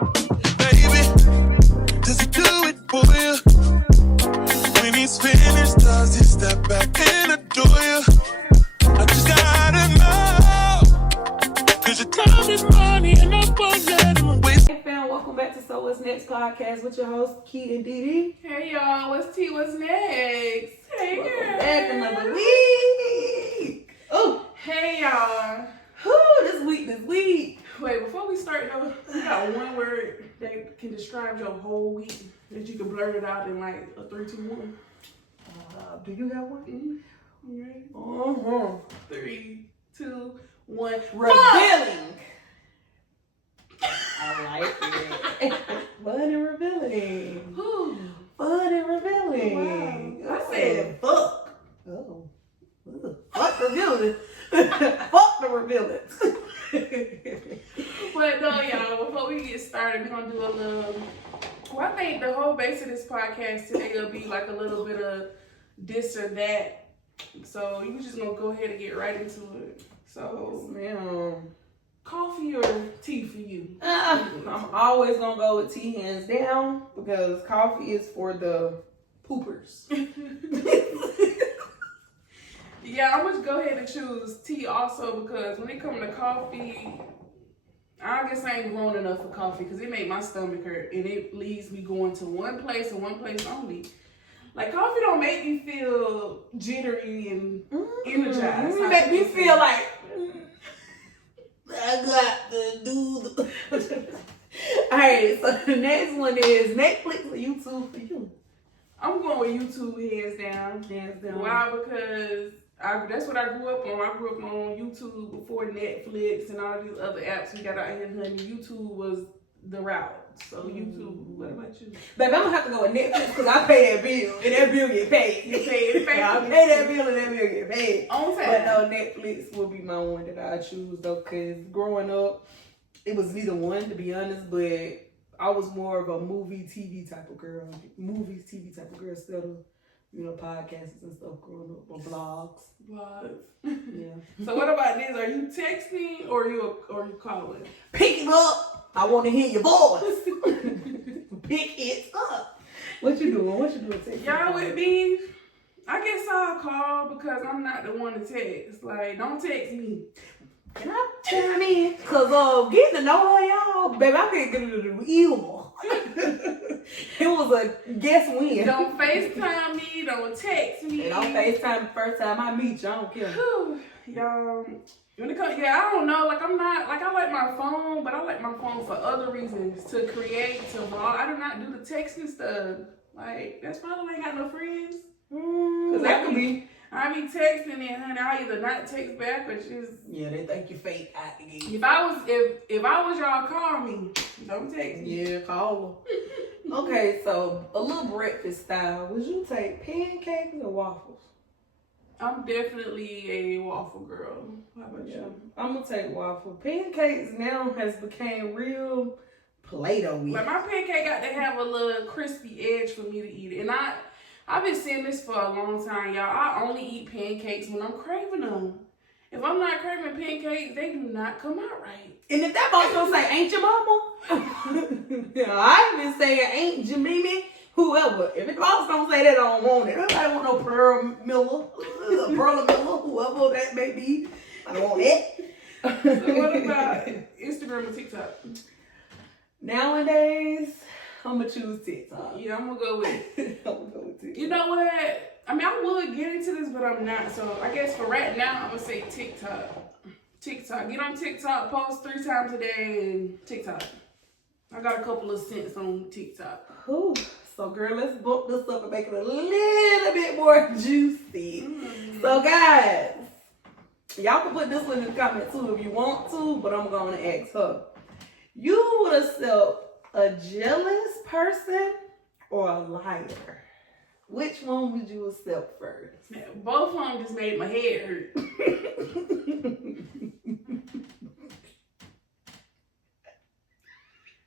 Baby, does he do it for you? When he's finished, does he step back and adore you? I just gotta know, 'cause your time is money and I won't let him waste. Hey fam, welcome back to So What's Next podcast with your host, Key and Dee. Hey y'all, what's T? What's next? Hey Welcome girl. back another week. Oh, Hey y'all. this week. Wait, before we start though, we got one word that can describe your whole week that you can blurt it out in like a 3, 2, 1. Do you have one? Mm-hmm. You ready? 3, 2, 1. Revealing. I like it. Fun and revealing. Fun and revealing. Wow. I said fuck. Oh. Ugh. Fuck revealing. Fuck the revealing. But no, y'all, before we get started, we're gonna do a little. Well, I think the whole base of this podcast today will be like a little bit of this or that. So you just gonna go ahead and get right into it. So, Man. coffee or tea for you? I'm always gonna go with tea hands down because coffee is for the poopers. Yeah, I'm gonna go ahead and choose tea also because when it comes to coffee, I guess I ain't grown enough for coffee because it make my stomach hurt and it leaves me going to one place and one place only. Like coffee don't make me feel jittery and energized. It make me feel like I got to do the. Alright, so the next one is Netflix or YouTube for you? I'm going with YouTube hands down. Hands down. Why? Because that's what I grew up on. I grew up on YouTube before Netflix and all these other apps we got out here, honey. YouTube was the route. So YouTube, what about you? Baby, I'm gonna have to go with Netflix because I pay that bill and that bill get paid. You pay it. I pay that bill and that bill get paid. On time. But no, Netflix will be my one that I choose though, because growing up, it was neither one to be honest, but I was more of a movie, TV type of girl. Movies, TV type of girl instead of, podcasts and stuff growing up, or blogs. Yeah. So what about this? Are you texting or you calling? Pick it up. I want to hear your voice. Pick it up. What you doing? Texting? Y'all with me? I guess I'll call because I'm not the one to text. Like, don't text me. Can I chime in? Cause getting to know her, y'all, baby, I can't get into the evil. It was a guess when. Don't FaceTime me. Don't text me. And I'll FaceTime the first time I meet you. I don't care. Y'all, when it comes, I don't know. Like I'm not like I like my phone, but I like my phone for other reasons. To create, to vlog. I do not do the texting stuff. Like that's probably why I ain't got no friends. Cause That could be. I be texting and honey, I either not text back or just. Yeah, they think you fake out the game. If I was y'all, call me. Don't text me. Yeah, call her. Okay, so a little breakfast style. Would you take pancakes or waffles? I'm definitely a waffle girl. How about you? I'm gonna take waffle. Pancakes now has became real Play-Doh-y. Like my pancake got to have a little crispy edge for me to eat it, and I've been saying this for a long time, y'all. I only eat pancakes when I'm craving them. If I'm not craving pancakes, they do not come out right. And if that boss don't say, ain't your mama? I even say, ain't Jimmy, whoever. If the boss don't say that, I don't want it. Nobody want no Pearl Miller, whoever that may be. I don't want it. So what about Instagram or TikTok? Nowadays, I'm going to choose TikTok. Yeah, I'm going to go with TikTok. You know what? I mean, I would get into this, but I'm not. So I guess for right now, I'm going to say TikTok. TikTok. Get on TikTok, post 3 times a day, and TikTok. I got a couple of cents on TikTok. Ooh. So, girl, let's bump this up and make it a little bit more juicy. So, guys, y'all can put this one in the comments, too, if you want to, but I'm going to ask her. You would accept a jealous person or a liar? Which one would you accept first? Yeah, both of them just made my head hurt.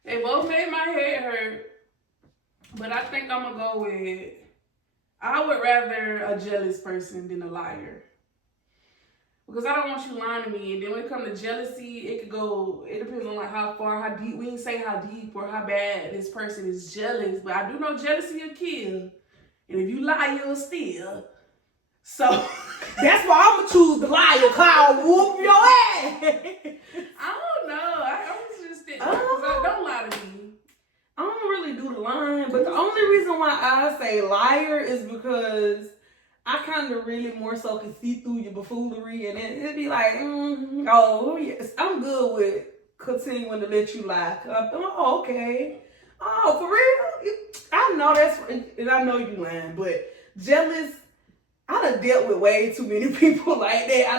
They both made my head hurt. But I think I'm going to go with, I would rather a jealous person than a liar. Because I don't want you lying to me. And then when it comes to jealousy, it could go, it depends on like how far, how deep. We didn't say how deep or how bad this person is jealous. But I do know jealousy will kill. And if you lie, you'll steal. So that's why I'm going to choose the liar, cause I'll whoop your ass. I don't know. I was just thinking, don't lie to me. I don't really do the lying, but the only reason why I say liar is because I kind of really more so can see through your buffoonery, and it'd be like, oh yes, I'm good with continuing to let you lie. Oh, okay. Oh, for real? I know that's, and I know you lying, but jealous, I done dealt with way too many people like that.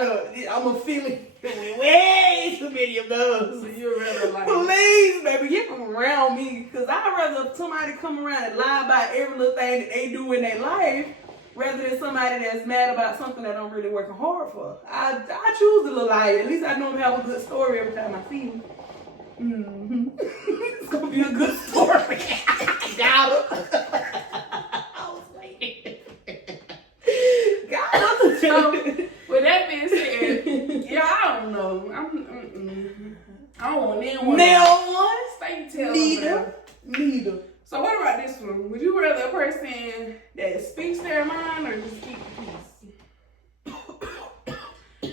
I'm a feeling way too many of those. So you're rather like, please, baby, get from around me, because I'd rather somebody come around and lie about every little thing that they do in their life, rather than somebody that's mad about something that I'm really working hard for. I choose the little liar. At least I know I'm have a good story every time I see him. Mm-hmm. It's gonna be a good story. Got her. I was waiting. Got her. so, with that being said, yeah, I don't know. I don't want anyone. Stay telling Neither. So what about this one? Would you rather a person that speaks their mind or just keep the peace?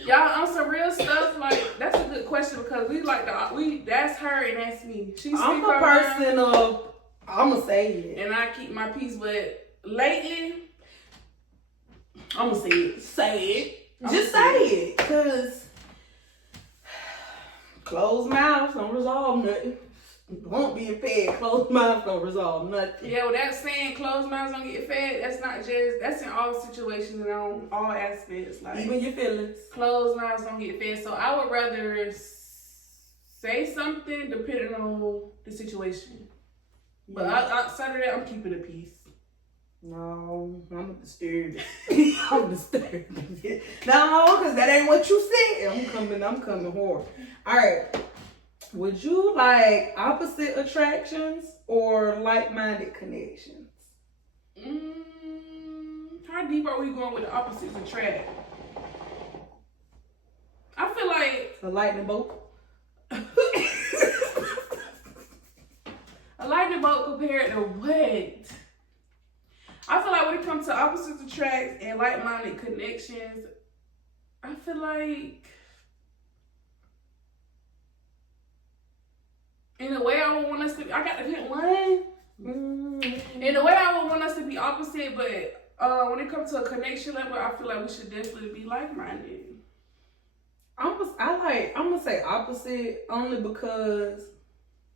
Y'all, on some real stuff, like, that's a good question because that's her and that's me. I'm a person of, I'm going to say it. And I keep my peace, but lately, I'm going to say it. Just say it. Because closed mouths don't resolve nothing. Won't be fed. Closed mouths don't resolve nothing. Yeah, well, that's saying closed mouths don't get fed. That's not just, that's in all situations and on all aspects. Like, even your feelings. Closed mouths don't get fed. So I would rather say something depending on the situation. But outside of that, I'm keeping the peace. No, I'm disturbed. I'm disturbed. No, because that ain't what you said. I'm coming hard. All right. Would you like opposite attractions or like-minded connections? How deep are we going with the opposites attract? I feel like a lightning bolt. A lightning bolt compared to what? I feel like when it comes to opposites attract and like-minded connections, I feel like in a way I would want us to be, I got to pick one. In a way I would want us to be opposite, but when it comes to a connection level, I feel like we should definitely be like-minded. I'm gonna say opposite only because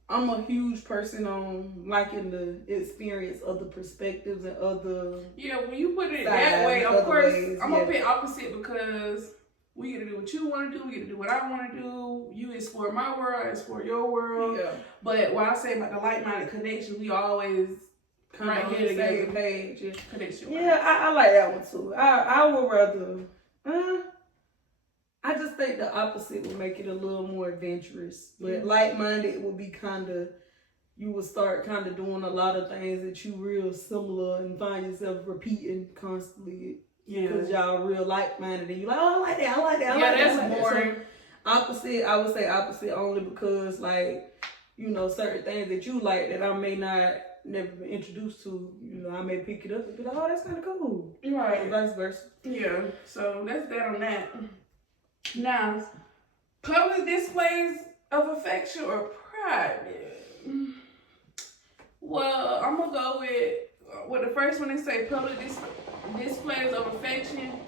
I'm a huge person on liking the experience of the perspectives and other. Yeah, when you put it that way, of course, I'm gonna pick opposite because we get to do what you want to do. We get to do what I want to do. You explore my world, I explore your world. Yeah. But what I say about the like-minded connection, we always come right here together. Page. Yeah. Connection. Yeah, I like that one too. I would rather. I just think the opposite would make it a little more adventurous. But like-minded would be you would start kind of doing a lot of things that you real similar and find yourself repeating constantly. Yeah. Because y'all real like-minded and you like, oh, I like that, I like that, I like that. Yeah, that's boring. So opposite, I would say opposite only because certain things that you like that I may never been introduced to, I may pick it up and be like, oh, that's kind of cool. Right. Or vice versa. Yeah, so that's that on that. Now, public displays of affection or private? Well, I'm going to go with the first one. They say public displays of affection.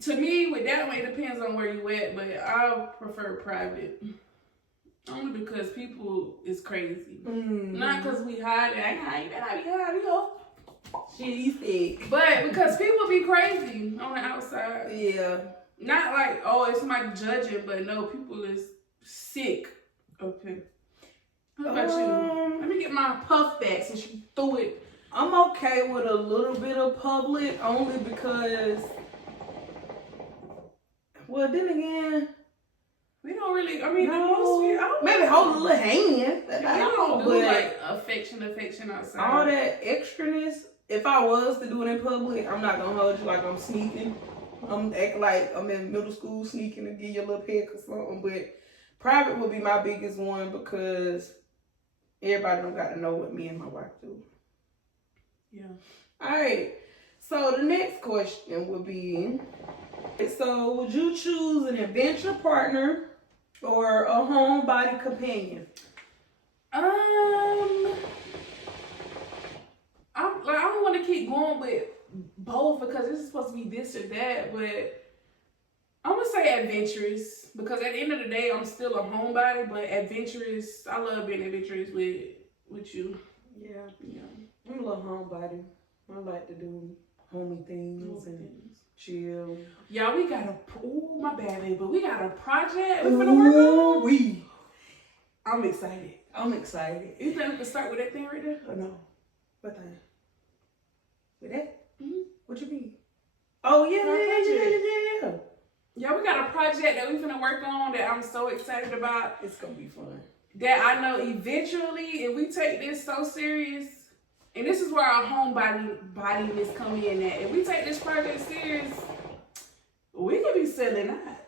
To me, with that one, it depends on where you at, but I prefer private. Only because people is crazy. Not because we hide it. I ain't gonna be hiding, She's sick. But because people be crazy on the outside. Yeah. Not like, oh, it's somebody judging, but no, people is sick. Okay. How about you? Let me get my puff back since you threw it. I'm okay with a little bit of public only because, well, then again, we don't really, no, maybe hold a little hand. I don't do like affection outside. All that extraness, if I was to do it in public, I'm not going to hold you like I'm sneaking. I'm acting like I'm in middle school sneaking to give you a little peck or something. But private would be my biggest one because everybody don't got to know what me and my wife do. Yeah. All right. So the next question would be, so would you choose an adventure partner or a homebody companion? I don't want to keep going with both because this is supposed to be this or that, but I'm gonna say adventurous because at the end of the day, I'm still a homebody, but adventurous. I love being adventurous with you. Yeah. I'm a little homebody. I like to do homey things and chill. Y'all, we got my bad, babe, but we got a project we're gonna work on. I'm excited. You think we can start with that thing right there? Oh no. What thing? With that? Mm-hmm. What you mean? Oh yeah. Yeah, we got a project that we're gonna work on that I'm so excited about. It's gonna be fun. That I know eventually, if we take this so serious, and this is where our homebodiness come in at. If we take this project serious, we could be selling out.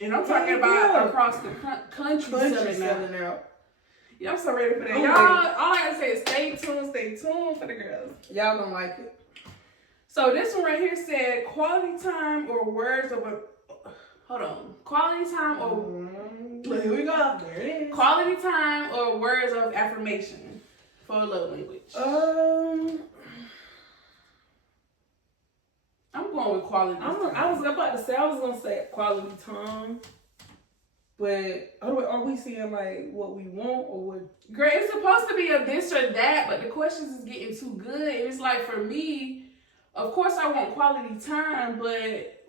And I'm talking about across the country selling out. Yeah, I'm so ready for that. Y'all, all I gotta say is stay tuned for the girls. Y'all gonna like it. So this one right here said quality time or words of quality time or here we go. There it is. Quality time or words of affirmation for a love language. I'm going with quality time. I was gonna say quality time. But are we seeing like what we want or what? Girl, it's supposed to be a this or that, but the questions is getting too good. And it's like for me, of course I want quality time, but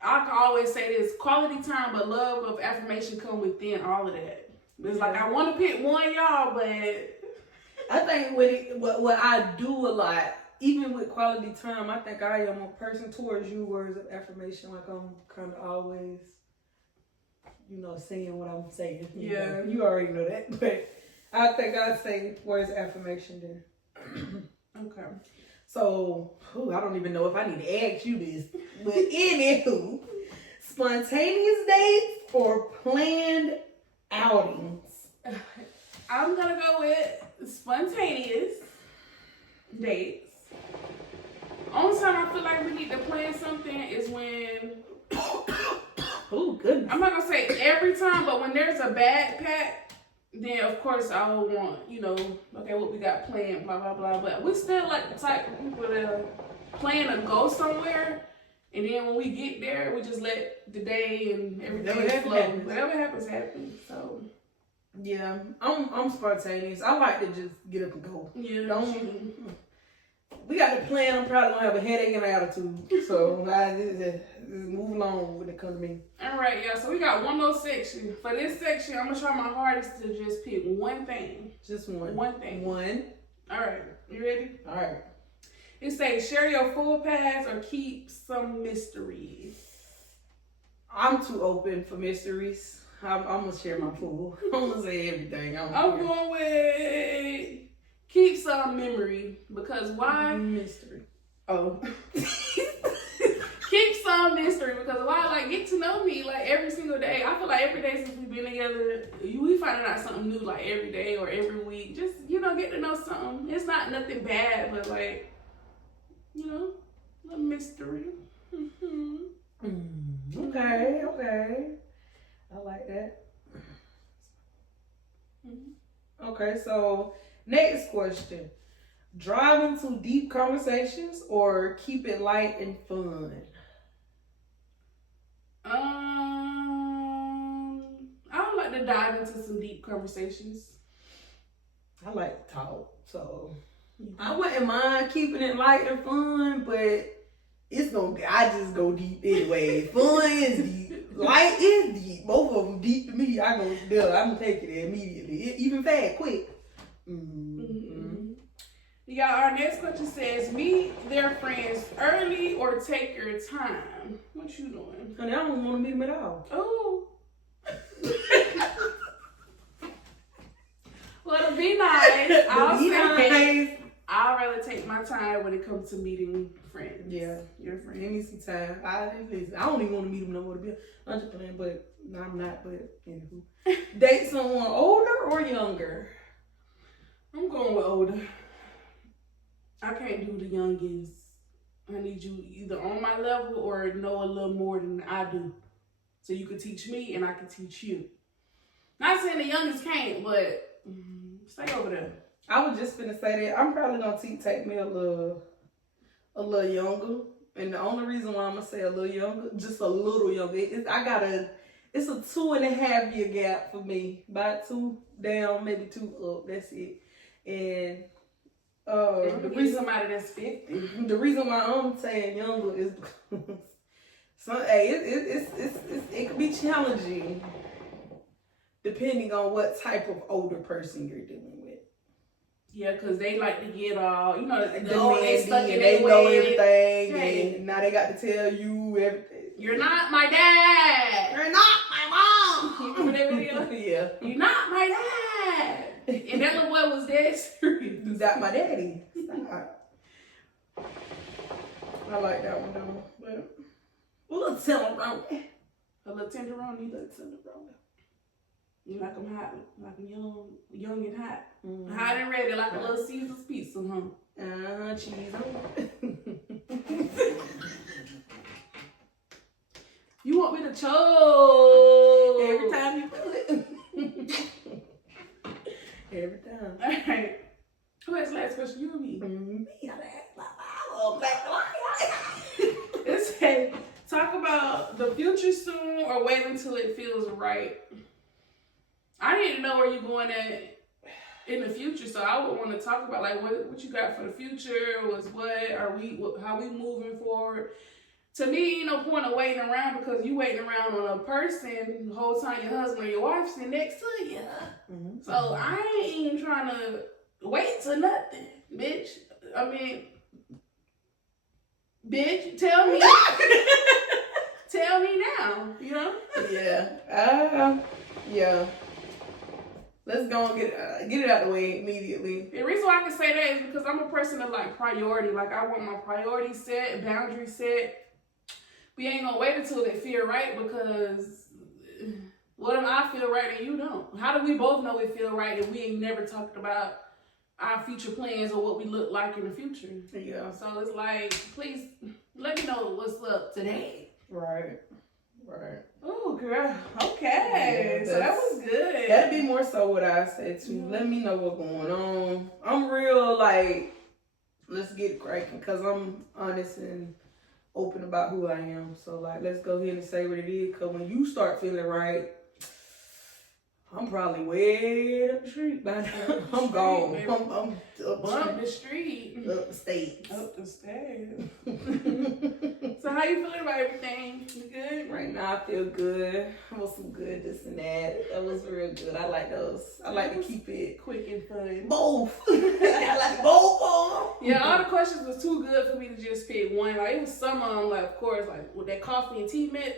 I can always say this, quality time, but love of affirmation come within all of that. It's like I want to pick one, y'all, but I think what I do a lot, even with quality time, I think I am a person towards you, words of affirmation. Like I'm kind of always, saying what I'm saying. You already know that, but I think I'd say words of affirmation then. Okay. So, I don't even know if I need to ask you this, but anywho, spontaneous dates or planned outings? I'm gonna go with spontaneous dates. Only time I feel like we need to plan something is when oh goodness. I'm not gonna say every time, but when there's a backpack, then of course I will want, okay, what we got planned, blah blah blah. But we still like the type of people that plan to go somewhere, and then when we get there, we just let the day and everything flow. Whatever happens, happens. So yeah, I'm spontaneous. I like to just get up and go. Yeah. We got to plan. I'm probably gonna have a headache and an attitude. So I just move along when it comes to me. All right, y'all. So we got one more section. For this section, I'm gonna try my hardest to just pick one thing. Just one. One thing. One. All right. You ready? All right. It says share your full past or keep some mysteries. I'm too open for mysteries. I'm gonna share my full. I'm gonna say everything. I'm going with keep some memory because why? Mystery. Oh. Keep some mystery because why? Like get to know me like every single day. I feel like every day since we've been together, we finding out something new like every day or every week. Just get to know something. It's not nothing bad, but like a mystery. Okay. I like that. Okay, so next question. Drive into deep conversations or keep it light and fun? I would like to dive into some deep conversations. I like to talk, so I wouldn't mind keeping it light and fun, but I just go deep anyway. Fun is deep. Light is deep. Both of them deep to me. I'm gonna take it immediately. Even fast, quick. Yeah, our next question says, meet their friends early or take your time. What you doing? Honey, I don't want to meet them at all. Oh. Well, to be nice, I'd rather take my time when it comes to meeting friends. Yeah, Your friends. give me some time. I don't even want to meet them no more to be honest, but no, I'm not. But anywho, date someone older or younger? I'm going with older. I can't do the youngins. I need you either on my level or know a little more than I do. So you can teach me and I can teach you. Not saying the youngest can't, but stay over there. I was just gonna say that I'm probably gonna take me a little younger. And the only reason why I'm gonna say a little younger, just a little younger, it's a 2.5 year gap for me. About 2 down, maybe 2 up. That's it. And the reason somebody that's 50. The reason why I'm saying younger is because it could be challenging depending on what type of older person you're dealing with. Yeah, because they like to get all, they stuck in they their know way. everything, Hey. and now they got to tell you everything. You're not my dad. You're not my mom. You remember that video? Yeah. You're not my dad. And that little boy was dead serious. You got my daddy. Stop. I like that one though. But a little tenderoni. A little tenderoni. You like them hot, like them young and hot. Mm-hmm. Hot and ready, like a little Caesar's pizza, huh? Cheese on it. You want me to choke Every time you feel it. Every time. All right. Who has the last question? You or me? Me. It said, talk about the future soon or wait until it feels right. I need to know where you're going at in the future, so I would want to talk about like what you got for the future. How we moving forward? To me, ain't no point of waiting around because you waiting around on a person the whole time your husband or your wife sitting next to you. Mm-hmm. So I ain't even trying to wait till nothing, bitch. I mean, bitch, tell me. Tell me now, Yeah. Yeah. Let's go and get it out the way immediately. The reason why I can say that is because I'm a person of like priority. Like I want my priorities set, boundaries set. We ain't gonna wait until they feel right because what if I feel right and you don't? How do we both know it feel right and we ain't never talked about our future plans or what we look like in the future? Yeah. So it's like, please let me know what's up today. Right. Oh, girl. Okay. Yeah, so that was good. That'd be more so what I said too. Mm-hmm. Let me know what's going on. I'm real like, let's get it cracking because I'm honest and open about who I am. So like, let's go ahead and say what it is. Because when you start feeling right, I'm probably way up the street by now. I'm gone. I'm up the street. Up the state. Up the state. So how you feeling about everything? You good? Right now I feel good. I want some good this and that. That was real good. I like those. I like to keep it quick and fun. Both. I like both of them. Yeah, all the questions was too good for me to just pick one. Like it was some of them, like of course, like with that coffee and tea meant,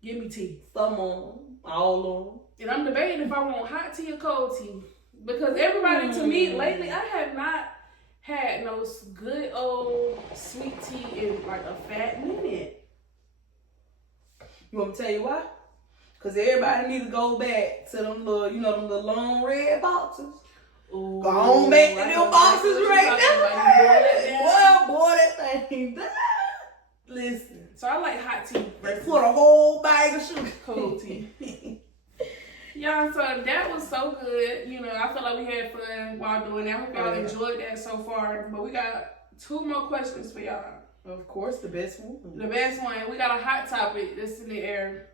give me tea. Some of them, all of them. And I'm debating if I want hot tea or cold tea. Because everybody, to me, lately, I have not had no good old sweet tea in like a fat minute. You want me to tell you why? Because everybody need to go back to them little, them little long red boxes. Ooh, go on back to them boxes right now. Boy, that thing. Listen. So I like hot tea. Put a whole bag of sugar. Cold tea. Yeah, so that was so good. I feel like we had fun while doing that. I hope y'all enjoyed that so far. But we got 2 more questions for y'all. Of course, the best one. The best one. We got a hot topic that's in the air.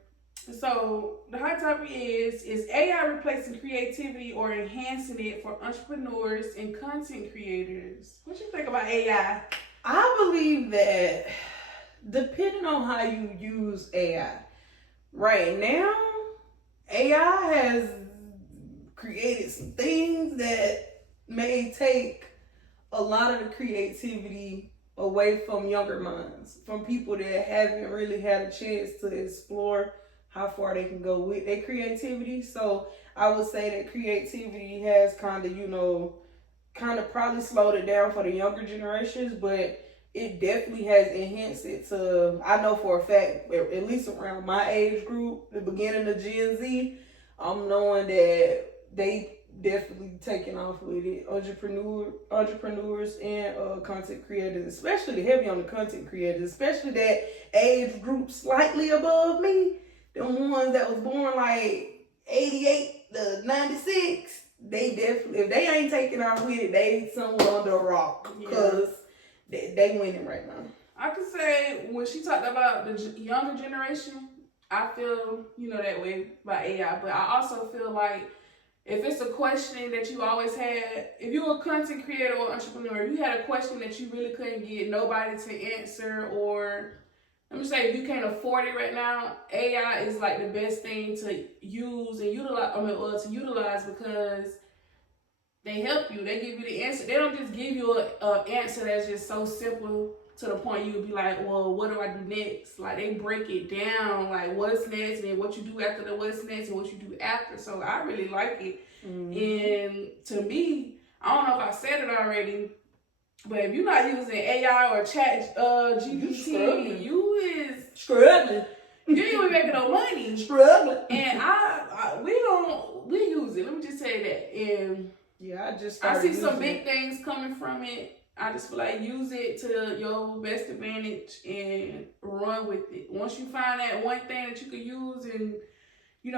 So the hot topic is AI replacing creativity or enhancing it for entrepreneurs and content creators? What you think about AI? I believe that depending on how you use AI, right now, AI has created some things that may take a lot of the creativity away from younger minds, from people that haven't really had a chance to explore how far they can go with their creativity. So I would say that creativity has kind of kind of probably slowed it down for the younger generations, but it definitely has enhanced it to, I know for a fact, at least around my age group, the beginning of Gen Z, I'm knowing that they definitely taking off with it. Entrepreneurs and content creators, especially the heavy on the content creators, especially that age group slightly above me, the ones that was born like 88 to 96, they definitely, if they ain't taking off with it, they somewhere under a rock, because they winning right now. I could say when she talked about the younger generation, I feel, that way about AI, but I also feel like if it's a question that you always had, if you were a content creator or entrepreneur, you had a question that you really couldn't get nobody to answer, or let me say if you can't afford it right now, AI is like the best thing to use and utilize because they help you. They give you the answer. They don't just give you an answer that's just so simple to the point you would be like, well, what do I do next? Like, they break it down, like what's next and what you do after the what's next and what you do after. So I really like it. And to me, I don't know if I said it already, but if you're not using AI or chat GPT, you is struggling. You ain't even making no money. Struggling. And we use it. Let me just say that. And yeah, I see some big things coming from it. I just feel like use it to your best advantage and run with it. Once you find that one thing that you can use and,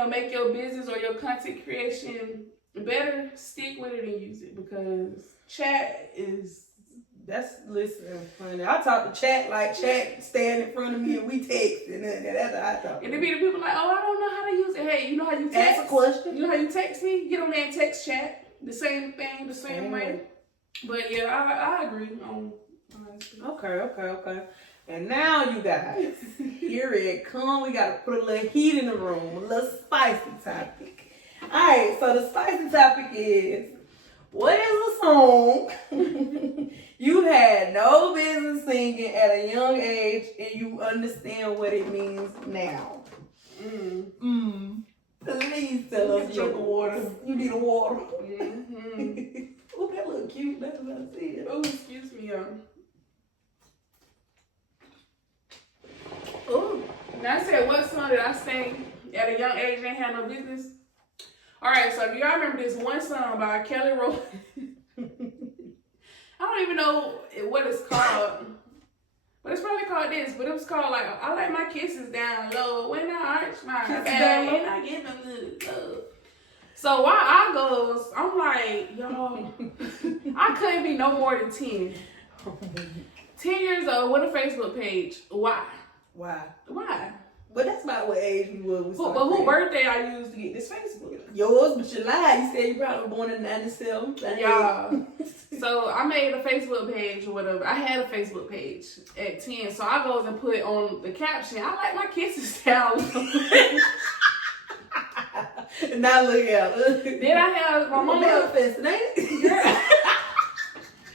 make your business or your content creation better, stick with it and use it, because chat is... Listen, funny. I talk to chat like chat stand in front of me and we text, and that's how I talk. And there be the people like, oh, I don't know how to use it. Hey, you know how you text? Ask a question. You know how you text me? Get on there and text chat. The same thing, the same way. But yeah, I agree on Okay. And now, you guys, here it come. We got to put a little heat in the room, a little spicy topic. All right, so the spicy topic is, what is a song you had no business singing at a young age and you understand what it means now? Please tell us your water. You need a water. Oh, that look cute. That's what I said. Oh, excuse me, y'all. Oh. Now I said, what song did I sing at a young age and ain't had no business? All right, so if y'all remember this one song by Kelly Rowland. I don't even know what it's called. But it's probably called this. But it was called, like, I like my kisses down low when I arch my back and I give them good love. So while I goes, I'm like, y'all, I couldn't be no more than 10. 10 years old with a Facebook page. Why? But that's about what age we were. But who birthday I used to get this Facebook? Yours, but you lied. You said you probably were born in 97. Y'all. So I made a Facebook page or whatever. I had a Facebook page at 10. So I goes and put on the caption, I like my kisses down. Now look out. Then I have my mama. Manifesting, ain't it?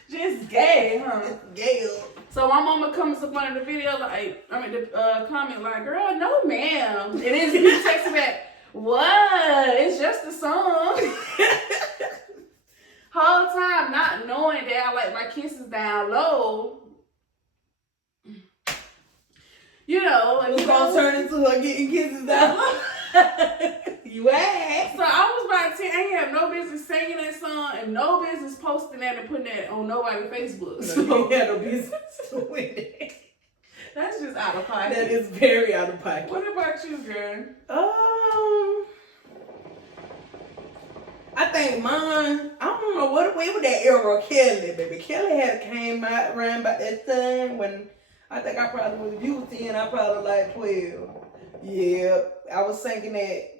Just gay, huh? Gay. So my mama comes up under the video, the comment like, girl, no ma'am. And then he texts back, what? It's just a song. Whole time not knowing that I like my kisses down low. And you gonna turn into her getting kisses down low. You asked. So I was about 10. I ain't have no business singing that song and no business posting that and putting that on nobody's Facebook. So you had no business doing it. That's just out of pocket. That is very out of pocket. What about you, girl? I think mine, I don't know what was that era of Kelly, baby. Kelly had came out around about that time when I think I probably was, if you was 10, I probably like 12. Yeah, I was singing that,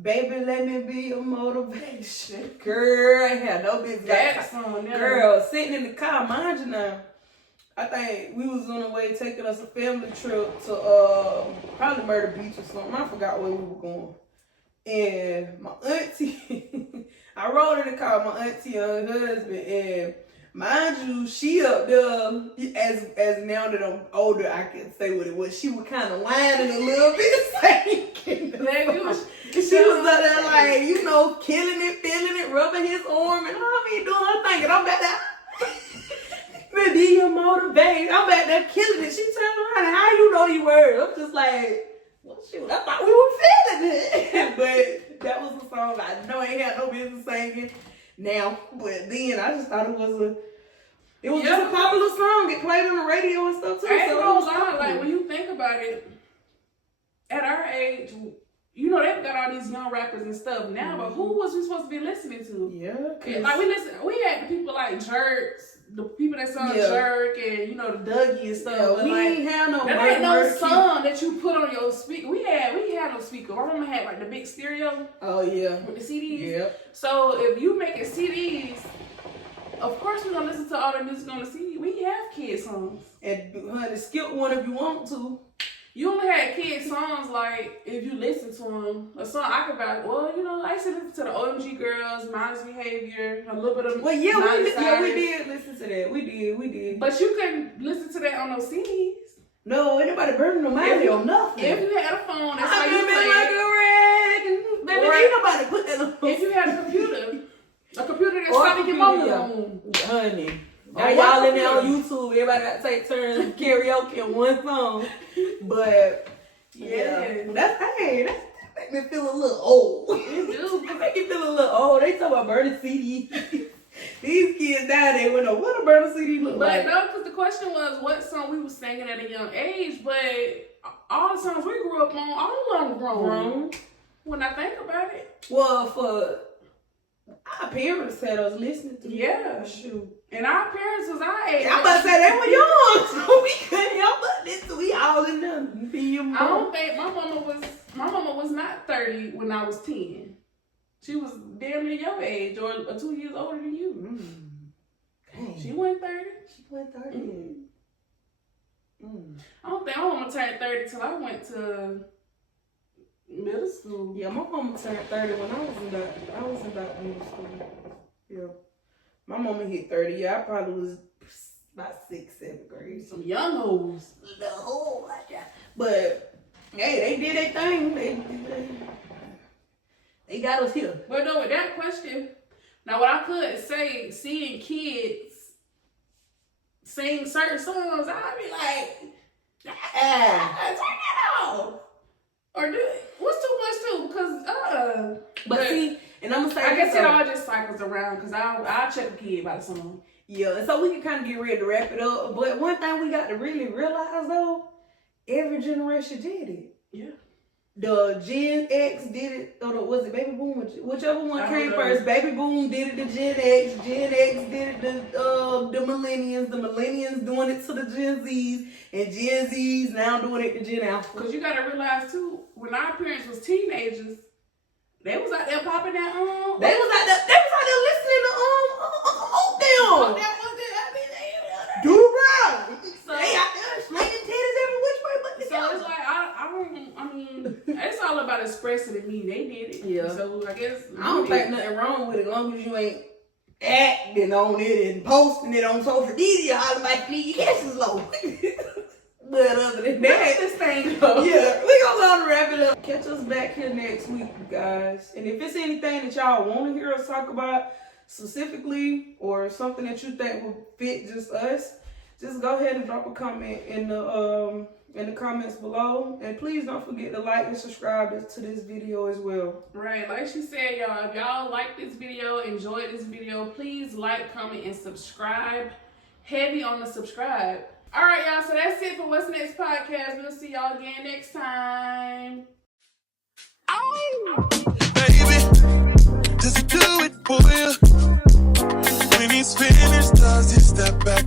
baby, let me be your motivation. Girl, I ain't had no business. That song, girl, sitting in the car, mind you now, I think we was on the way taking us a family trip to probably Myrtle Beach or something. I forgot where we were going. And my auntie, I rode in the car with my auntie and her husband, and mind you, she up there, as now that I'm older, I can say what it was. She was kind of whining a little bit, singing. She was up there like, killing it, feeling it, rubbing his arm and I'm doing her thing. And I'm back there. Maybe you're motivated. I'm back there killing it. She turned around and how you know you were? I'm just like, well, shoot, I thought we were feeling it. But that was a song I know I ain't had no business singing now. But then I just thought it was just a popular song. It played on the radio and stuff too. I ain't gonna lie, like when you think about it, at our age, you know, they've got all these young rappers and stuff now, but who was we supposed to be listening to? Yeah. Like we had the people like Jerks, the people that sung Jerk and, you know, the Dougie and stuff. Yeah, but we like, ain't had no that ain't no song that you put on your speaker. We had no speaker. My mama had like the big stereo. Oh, yeah. With the CDs. Yep. So if you making CDs, of course we're gonna listen to all the music on the CD. We have kid songs. And honey, skip one if you want to. You only had kid songs like if you listen to them. A song I could buy. Well, you know, I used to listen to the OMG Girls, Mindless Behavior, a little bit of. Well, we did listen to that. We did. But you couldn't listen to that on those CDs. No, anybody burning them out or nothing. If you had a phone, that's how you like a rag. Baby, ain't nobody put that on. If you had a computer that's something your mama on. Honey. Now y'all in there on YouTube, everybody got to take turns karaoke in one song. But yeah, that make me feel a little old. It do. It make me feel a little old. They talk about burning CD. These kids nowadays wouldn't know what a burner CD look like. But no, because the question was what song we were singing at a young age. But all the songs we grew up on, all of them grown. When I think about it. Well, for our parents had us listening to shoot. And our parents was our age. I'm about to say they were young, so we couldn't help but listen. We all in them. I don't think my mama was not 30 when I was 10. She was damn near your age or 2 years older than you. Dang. She went 30. She went 30. I don't think my mama turned 30 till I went to middle school. Yeah, my mama turned 30 when I was in about middle school. Yeah. My mama hit 30. Yeah, I probably was about 6th, 7th grade. Some young hoes. The whole lot, yeah. But hey, they did their thing. They got us here. But no, with that question, now what I could say, seeing kids sing certain songs, I'd be like, turn that off. Or do it. What's too much too? Because But see, and I'm gonna say, I guess it all just cycles around. Because I'll check a kid by the song. Yeah, and so we can kind of get ready to wrap it up. But one thing we got to really realize though, every generation did it. Yeah. The Gen X did it, or was it Baby Boom? Whichever one came first. Baby Boom did it to Gen X. Gen X did it to the Millennials. The Millennials doing it to the Gen Zs. And Gen Zs now doing it to Gen Alpha. Because you got to realize too, when our parents was teenagers, they was out there popping that They was out there listening to them. Do right. So they out there slinging titties every which way but the so it's like I mean it's all about expressing it. They did it. Yeah. So I guess I don't think nothing wrong with it as long as you ain't acting on it and posting it on social media automatically your guess is low. But other than that, this thing goes. yeah, we gonna wrap it up. Catch us back here next week, guys. And if it's anything that y'all want to hear us talk about specifically, or something that you think will fit just us, just go ahead and drop a comment in the comments below. And please don't forget to like and subscribe to this video as well. Right, like she said, y'all, if y'all like this video, enjoyed this video, please like, comment, and subscribe. Heavy on the subscribe. All right, y'all, so that's it for What's Next Podcast. We'll see y'all again next time. Oh, baby, does he do it for you? When he's finished, does he step back